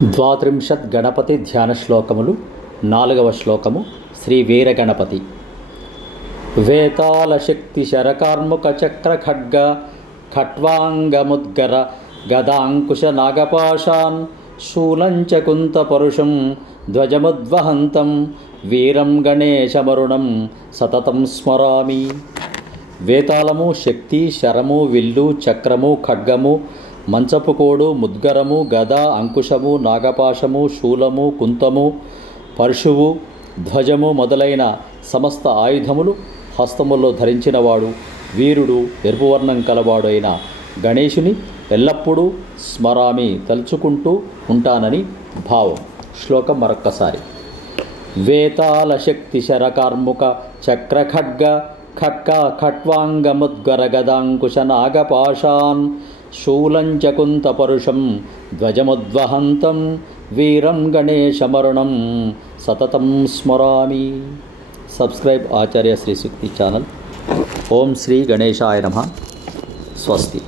ద్వాత్రింశత్ గణపతి ధ్యాన శ్లోకములు నాలుగవ శ్లోకము శ్రీ వీరగణపతి. వేతాళ శక్తి శరకార్ముక చక్ర ఖడ్గ ఖట్వాంగముద్గర గదాంకుశ నాగపాశాన్ శూలంచ కుంత పరుషం ధ్వజముద్వహంతం వీరం గణేశమరుణం సతతం స్మరామి. వేతాళము శక్తి శరము విల్లు చక్రము ఖడ్గము మంచపు కోడు ముద్గరము గద అంకుశము నాగపాశము శూలము కుంతము పరశువు ధ్వజము మొదలైన సమస్త ఆయుధములు హస్తములో ధరించినవాడు వీరుడు ఎరుపువర్ణం కలవాడు అయిన గణేశుని ఎల్లప్పుడూ స్మరామి తలుచుకుంటూ ఉంటానని భావం. శ్లోకం మరొక్కసారి. వేతాల శక్తి శరకార్ముక చక్రఖడ్గ ఖట్క ఖట్వాంగముద్గర గదాంకుశ నాగపాశాన్ శూలంచకుంతపరుషం ధ్వజముద్వహంతం వీరం గణేశమరుణం సతతం స్మరామి. Subscribe Acharya Shri Shakti channel. ఓం శ్రీ గణేశాయ నమ. స్వస్తి.